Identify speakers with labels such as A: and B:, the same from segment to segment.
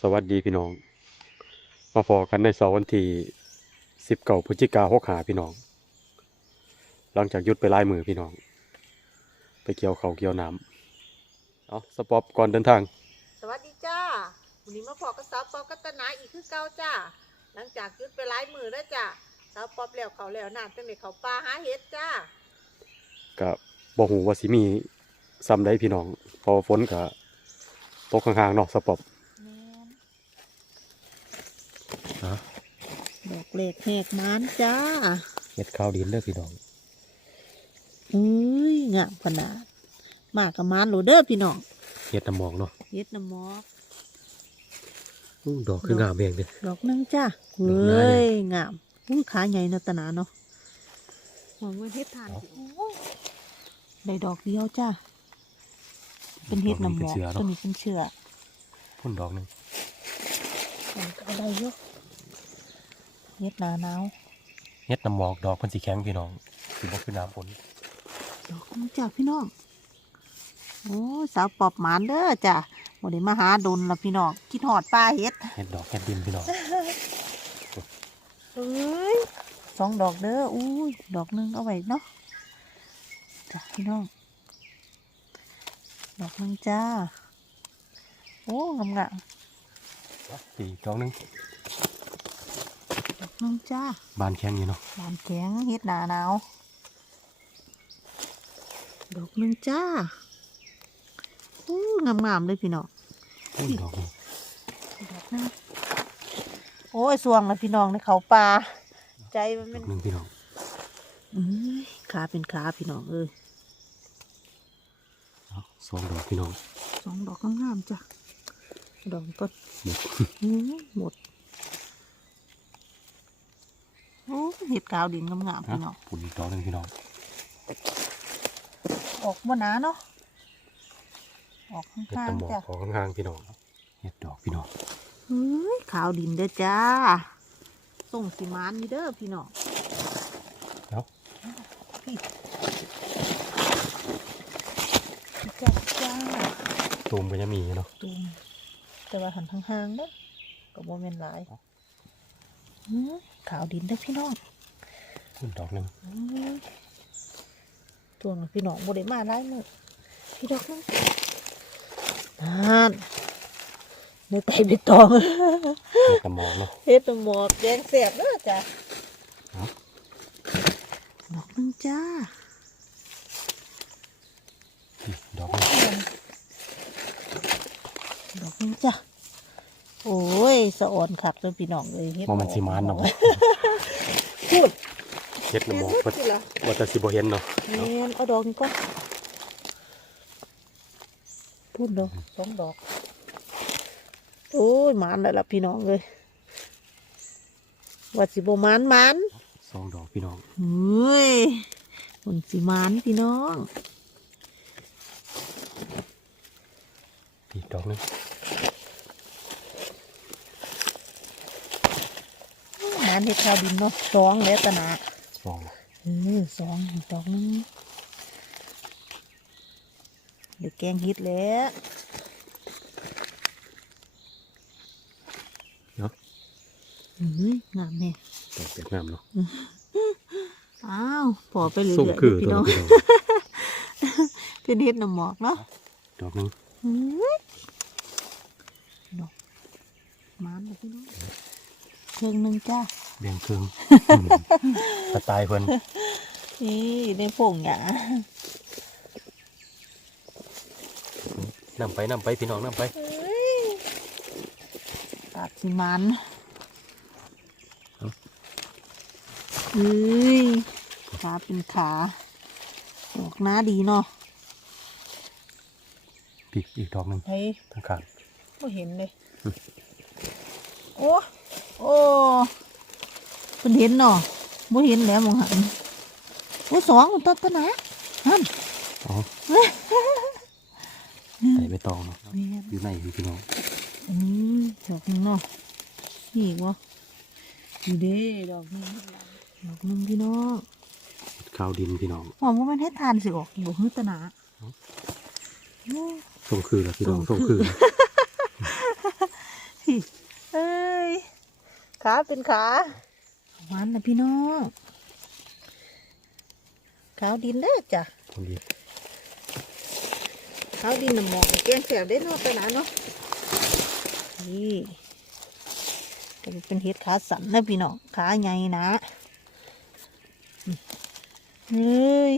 A: สวัสดีพี่น้อง มาพอกันในเสาร์วันที่สิบเก้าพฤศจิกาหกหาพี่น้อง หลังจากหยุดไปหลายมือพี่น้อง ไปเกี่ยวเขาวเกี่ยวน้ำเอาสปอปก่อนเดินทาง
B: สวัสดีจ้าวันนี้มาพอกระสาวปอบกัตนาอีกคือเก่าจ้า หลังจากหยุดไปหลายมือแล้วจ้าสาวปอบแล้วเขาแล้วน้ำจังเลยเขาปลาหาเห็ดจ้า
A: กับบ่หูว่าสิมีซ้ำได้พี่น้องเพอฝนกับตกข้างๆเนาะสปอป ฮะ
B: ดอกเล็กแหกมานจ้า
A: เม็ดข้าวดินเด้อพี่น้อง
B: อุ้ยงามขนาดมากกับมานโหลเด้อพี่น้อง
A: เฮ็ดน้ำหมองเนาะ
B: เห็ดน้ำหมอก
A: อู้ดอกคืองามเองเด้อ
B: ดอกหนึงจ้า
A: ด
B: เฮ้
A: อกหน้าใหญ่
B: ยงามอุ้ยขาใหญ่เนาะตะนาเนาะหวังว่าเฮ็ดทาน
A: เอา
B: สิโอ้ยได้ดอกเดียวจ้าเป็นเห็ดน้ำหมอก
A: เสือ
B: ตัว
A: เนาะ
B: นี้เป็นเชื่อ
A: พ่นดอกหนึง
B: มันก็ได้เยอะ เฮ็ดหนาหนาว
A: เฮ็ดน้ำหมอกดอกเพิ่นสิแข็งพี่น้องสิบ่คือน้ำฝน
B: ดอกนี้จ้าพี่น้องโอ้ยสาวปอบหมานเด้อจ้าวันนี้มาหาดนละพี่น้องคิดหอดปลาเฮ็ด
A: เฮ็ดดอกเฮ็ดดินพี่น้อง
B: เอ้ยสองดอกเด้ออุ้ยดอกหนึงเอาไว้เนาะจ้าพี่น้องดอกหนึงจ้าโอ้งามงาม
A: อีกดอกหนึง
B: ๆดอกห นึงจ้า
A: บานแข็งอยู่เนาะ
B: บานแข็งเฮ็ดหนาหนาวดอกหนึงจ้าโอ้งามงามๆเลยพี่น้อง
A: อุ้ยดอกหนึง
B: ดอกหนึงโอ้ยสวงแล้วพี่น้องในเขาป่าใจมัน
A: ด
B: เป็
A: อนกหนึงพี่น้อง
B: อื้อขาเป็นขาพี่น้องเอ้ย
A: เอาสองดอกพี่น้อง
B: สองดอกงามๆจ้ะดอกต้น
A: หมด
B: อื้อหมดโอ้ เห็ดกาวดินงามๆพี่น้อง
A: ปุ่นอีกดอกหนึงพี่น้อง
B: ออกบ่หนาเนาะออก
A: เฮ็ด
B: ข้าง
A: น้ำหมอก
B: ๆจ้ะ
A: ของข้างๆพี่น้องเฮ็ดดอกพี่น้อง
B: เฮ้ยขาวดินเด้อจ้าส่งสิมานนี่เด้อพี่น้อง
A: เอา
B: พี่พี่จ้าจ้า
A: ตูมก็จะมีอยู่เนาะ
B: ตูมแต่ว่าหันทางห่างๆเด้อก็บ่แม่นหลายอื้อ ขาวดินเด้อพี่น้อง
A: ปุ่นดอกหนึง
B: อื้อตัวงพี่น้องบ่ได้มาหลายมื้อพี่ดอกนึงนั่นในไตใบตอง
A: เฮ็ดน้ำหมอกเนาะ
B: เฮ็ดน้ำหมอกแดงแสบเด้อจ้ะ
A: เอา
B: ดอกนึงจ้า
A: อีกดอกหนึง
B: ดอกนึงจ้ะ โอ้ยสะอ่อนคักเลยพี่น้องเลยเฮ็ด
A: บ่มันสิมานเนาะ
B: พูด
A: เฮ็ดน้ำหมอก
B: พู
A: เพิ่
B: ด
A: น
B: สิล่ะ
A: ว่าแต่สิบ่เห็นเนาะ
B: แม่นเอาดอกนี้ก่อนพูดดอกสองดอก โอ้ยหมานแล้วล่ะพี่น้องเลยว่าสิบ่หมานหมาน
A: สองดอกพี่น้อง
B: เฮ้ยมันสิหมานพี่น้อง
A: อีกดอกหนึง
B: หมานเฮ็ดข้าวดินเนาะสองแล้วตะนา
A: สอง
B: เออสองอีกดอกนึงเดี๋ยวแกงฮ็ดแล้ว
A: เนาะ
B: เฮ้ยงามแน่
A: ดอกแบบงามเนาะ
B: อ้าวพอไปเรื่อย
A: ส่ง
B: ๆ
A: คือ
B: พี่น้อง
A: พี่น้อง
B: เป็นเฮ็ดน้ำหมอกเนาะ
A: ดอกหนึง
B: ดอกมานเลยพี่น้องเครื่องนึงจ้า
A: แบ่งครึ่งสไตล์เพิ่น
B: นี่ในผงหยานำ
A: ไปนำไปพี่น้องนำไป
B: เฮ้ยปากสิมันเฮ้ยขาเป็นขาดอกหน้าดีเนาะ
A: ปีกอีกดอกหนึง
B: เฮ้ย
A: ทางขาด
B: ไม่เห็นเลย โอ้ โอ้ เป็นเห็นเนาะไม่เห็นแล้วมองหันโอ้สองต้นต้นนะนั่น
A: อ๋อใส่ใบตองเนาะ
B: แม่น
A: อยู่ในพี่น้อง
B: อันนี้ดอกหนึงเนาะนี่อีกวะนี่เด้ดอกหนึงดอกหนึงพี่น้อง
A: ข้าวดินพี่น้อง
B: หอมว่ามันให้ทานสิออกบ่ฮื้อตะหนาโอ้
A: ส่งคือแล้วพี่น้องส่งคือ
B: พี่เอ้ยขาเป็นขา หวานนะพี่น้องขาวดินเด้อจ้ะ
A: คนดี
B: ขาวดินน้ำหมอกแกงแสบได้เนาะไปหนาเนาะนี่จะเป็นเห็ดขาสันนะพี่น้องขาใหญ่นะอืมเฮ้ย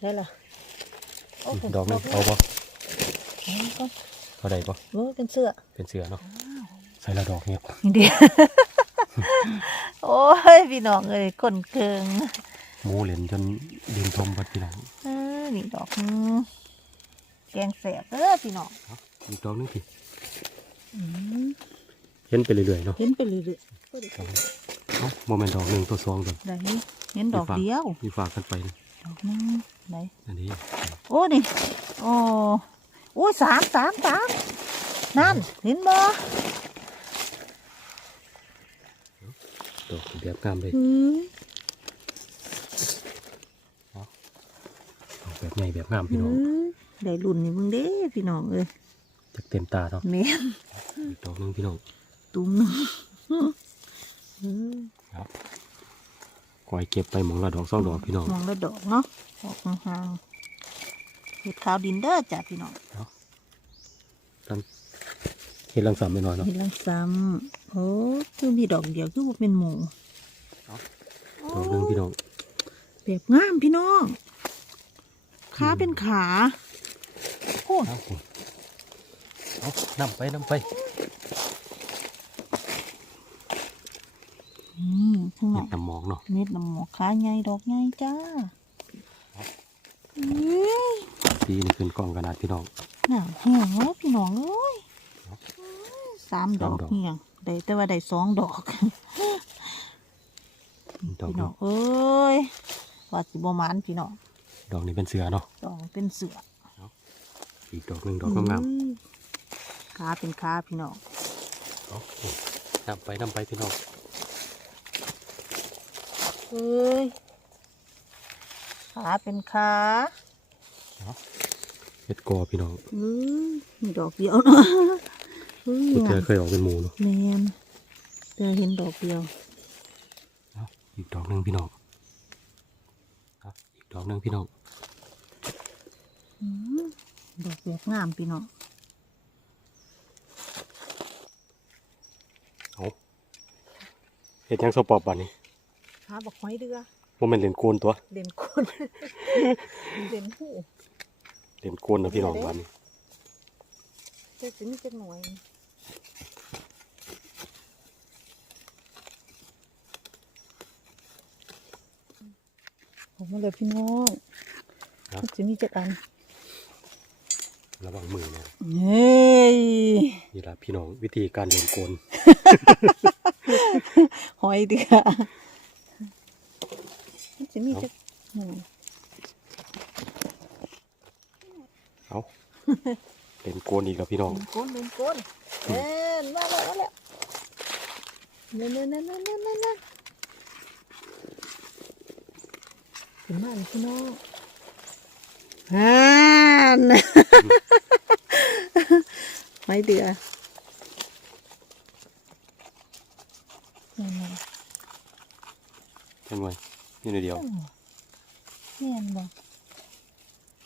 B: ได้ละโโห
A: ดอกนึงเอาบ่
B: เอาก็
A: เอาได้บ่
B: เออเป็นเสื้อ
A: เป็นเสือเนาะใส่ละดอกเนี่ย
B: เดียว โอ้ยพี่น้องเอ้ยก้นเคือง
A: หมูเหรียญจนดินทมบัดพี่น้อง
B: เออนี่ดอกหนึ่งแกงแสบเออพี่น้อง
A: อีกดอกนึงพี่
B: อืม
A: เห็นไปเรื่อยๆเนาะ
B: เห็นไปเรื่อย
A: ดอกนึงเอ้าโมเมนต์ดอกหนึ่งตัวสองตัว
B: ๆไหนเห็นดอกเดียว
A: มีฝากกันไปนี่
B: ดอกหนึงไหน
A: อันนี้
B: โอ้นี่โอ้โอ้ยสามสามสามนั่นเห็นบ่
A: ดอก แบบงามเลย
B: อืม
A: ดอกแบบใหญ่แบบงามพี่น้อง
B: ได้รุ่นนี่มึงเด้พี่น้องเอ้ย
A: จากเต็มตาเนาะ
B: แม่น
A: อีกดอกหนึงพี่น้อง
B: ตุ้มหนึงอืม
A: ครับกอยเก็บไปหมองละดอกสองดอกพี่น้อง
B: มองแล้วดอกเนาะดอกห่างๆเห็ดขาวดินเด้อจ้ะพี่น้อง
A: ตั้งเห็ดลังสามไม่น้อยเนาะ
B: เห็ดลังซ้ำโอ้คือมีดอกเดียวคือว่าเป็นหมู
A: ดอกหนึงพี่น้อง
B: แบบงามพี่น้องขาเป็นขาโอ้
A: เอาคุณเอานำไปนำไป
B: อืมข้างใน
A: เห็ดน้ำหมอกเนาะ
B: เม็ดน้ำหมอกขาใหญ่ดอกใหญ่จ้าอืม
A: สีนี่ขึ้นกล้องขนาดพี่น้อง
B: น่าแห้งแล้วพี่น้องเอ้ยสามดอก
A: สามดอก
B: เหี่ยงได้แต่ว่าได้สองดอก
A: ดอก
B: พี่
A: ห
B: น้
A: นึ
B: องงเอ้ยว่าสิบหมานพี่น้อง
A: ดอกนี้เป็นเสือเนาะ
B: ดอกเป็นเสือ
A: อีกดอกหนึงดอกงาม
B: อืมขาเป็นขาพี่น้อง
A: ๆเอานำไปนำไปพี่น้อง
B: เอ้ยขาเป็นขา
A: เห็ดกอพี่น้อง
B: อืมมีดอกเดียวเนาะอืม
A: กูเจอเคยออกเป็นหมูเนาะ
B: แมนเจอเห็นดอกเดียว
A: เอาอีกดอกหนึงพี่น้องเอาอีกดอกหนึงพี่น้อง
B: อืมดอกแบบงามพี่น้อง
A: เอาเห็ดหยังสปอบบัดนี้
B: ขาบอกไม้เดือ
A: ว่ามันเหรียญโกนตัว
B: เด่นคนเด่นหู
A: เหรียญโกนนะพี่น้องบัดนี้
B: เจ้าสิมีจะหน่วย ผมมาเลยพี่น้องมันจะมีจักอัน
A: ระวังมือนะ
B: เฮ้ย
A: นี่ละพี่น้องวิธีการเหรียญโกน
B: หอยเดือมันจะมีจักหน่วย
A: เอาเหรียญโกนอีกแล้วพี่น้อง
B: เดินก้นเดินก้นเอ็นมาแล้วมาแล้วนั่นนั่นนั่นนั่นนั่น นั่นนั่นถึงบ้านพี่น้องฮ่านไม่เดือนั่นน่ะ
A: เป็นไงนี่หน่อยเดียว
B: เนียนบ่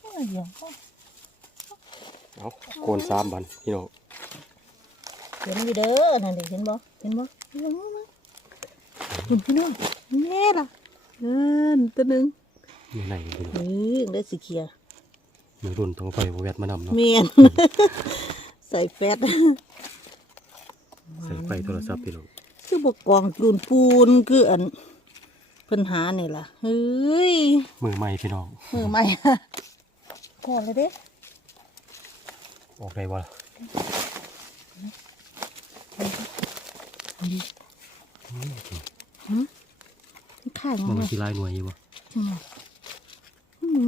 B: เอ้ยเดี๋ยวก็
A: เอาโกนสามบันพี่น้อง
B: เห็นอยู่เด้อนั่นเด็กเห็นบ่เห็นบ่เห็นบ่มาเห็นพี่น้องแม่ล่ะเอิ้นตัวหนึง
A: นี่ไหนพี่น้อง
B: เฮ้ยได้สีเขียว
A: มือรุ่นต้องไฟบ่แวดมานำเนาะ
B: เมียนใส่แฟต
A: ใส่ไฟโทรศัพท์พี่น้อง
B: คือบกกองปูนปูนคืออันปัญหานี่ล่ะเฮ้ย
A: มือใหม่พี่น้อง
B: มือใหม่พอเลยเด้
A: ออกได้บ่ล่ะ
B: ข้าง
A: มัน
B: เนาะ
A: กี่ลายหน่วยอยู่บ่
B: อื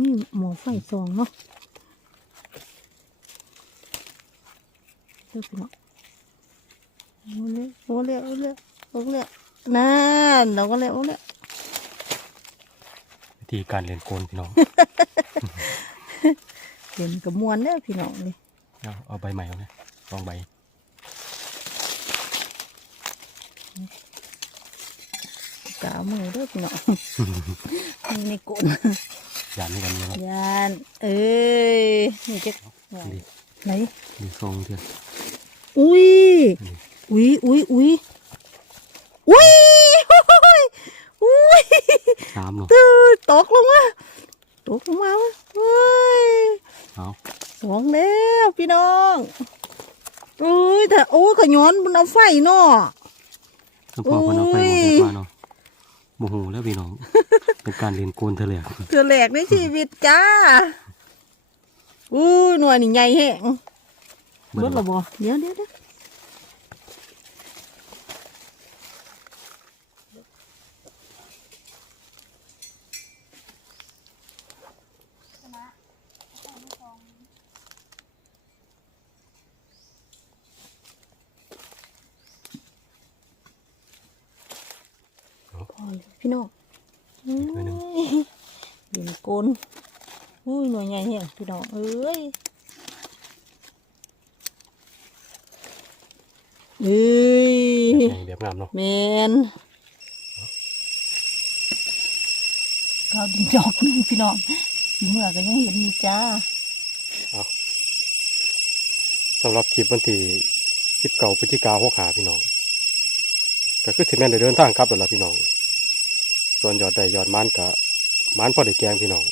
B: มีหมอไฟซองเนาะเลิกเนาะโอ้เล่โอ้เล่โอ้เล่โอเลี้นั่นเราก็เล่โอ้เล่
A: วิธีการเรียนโกนพี่น้อง
B: เรียนกับมวนเนี่ยพี่น้องเลย
A: เอาใบใหม่เอาไหมลองใบ
B: กามือด้วยพี่น้องในโกน
A: ยานให้กันเนี่ยครับ
B: ยานเอ้ยนี่จะ
A: นี่
B: ไหน
A: นี่ซองเถอะ
B: อุ้ยอุ้ยอุ้ยอุ้ยอุ้ยอุ้ย
A: สามเนาะ
B: ตื้อตกลงมาตกลงมาวะเฮ้ย
A: เอา
B: สองแล้วพี่น้องอุ้ยแต่โอ้ยขย้อนบนเอาไฟเนาะ
A: น้ำพอคนเอาไป
B: อุ้
A: หม
B: ย
A: ดมาเนาะ โมโหแล้วพี่น้อง เป็นการเรียนโกนเธอเลย
B: เธอแหลกในชีวิตจ้าอุ้ยหน่วยนี่ใหญ่แฮง
A: เบิ่
B: เบิ
A: ง
B: ดละบ่เดี๋ยวเดี๋ยวเดี๋ยว พี่น้องอุ้ยดินกลนอุ้ยหน่วยใหญ่แฮงพี่น้องเอ้ยเอ้ย
A: ไงแบบน้ำเนาะ
B: แมนข้าวดินดอกนึงพี่น้องสีเมื่อก็ยังเห็นนี่จ้า
A: สำหรับคลิปวันที่สิบเก้าพฤศจิกาหกหาพี่น้องก็คือสิแม่นได้เดินทางครับเดี๋ยวละพี่น้อง ส่วนยอดใดยอดมันก็มันพอได้แกงพี่น้อง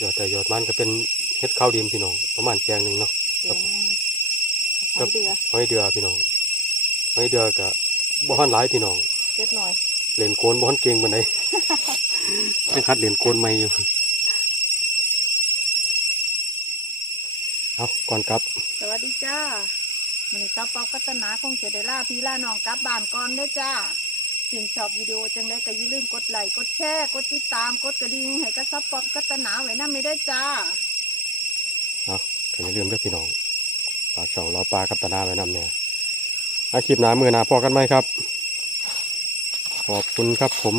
A: ยอดใดยอดมันก็เป็นเฮ็ดข้าวดินพี่น้องประมาณแกงหนึ่งเนาะ
B: แกงนึง
A: ครั
B: ข้า
A: บ
B: วเดือ
A: หอยเดือพี่น้องหอยเดือก็บ่ฮันหลายพี่น้อง
B: เล็ดหน่อย
A: เล่นโกนบ่ฮันเก่งปานใดยังคัดเล่นโกนใหม่อยู่เอาก่อนกลับ
B: สวัสดีจ้า มันนี้ซับป๊อกกัตนาคงจะได้ล่าพี่ล่าน้องกลับบ้านก่อนเด้อจ้าสินชอบวิดีโอจังได้ก็อย่าลืมกดไลค์กดแชร์กดติดตามกดกระดิ่งให้กับซับป๊อกกัตนาไว้นั่นไม่ได้จ้า
A: เอาก็อย่าลืมเด้อพี่น้องฝากช่องรอปลากัตนาไว้นำเนี่ยอาคลิปหน้ามือหน้าพอกันไหมครับ ขอบคุณครับผม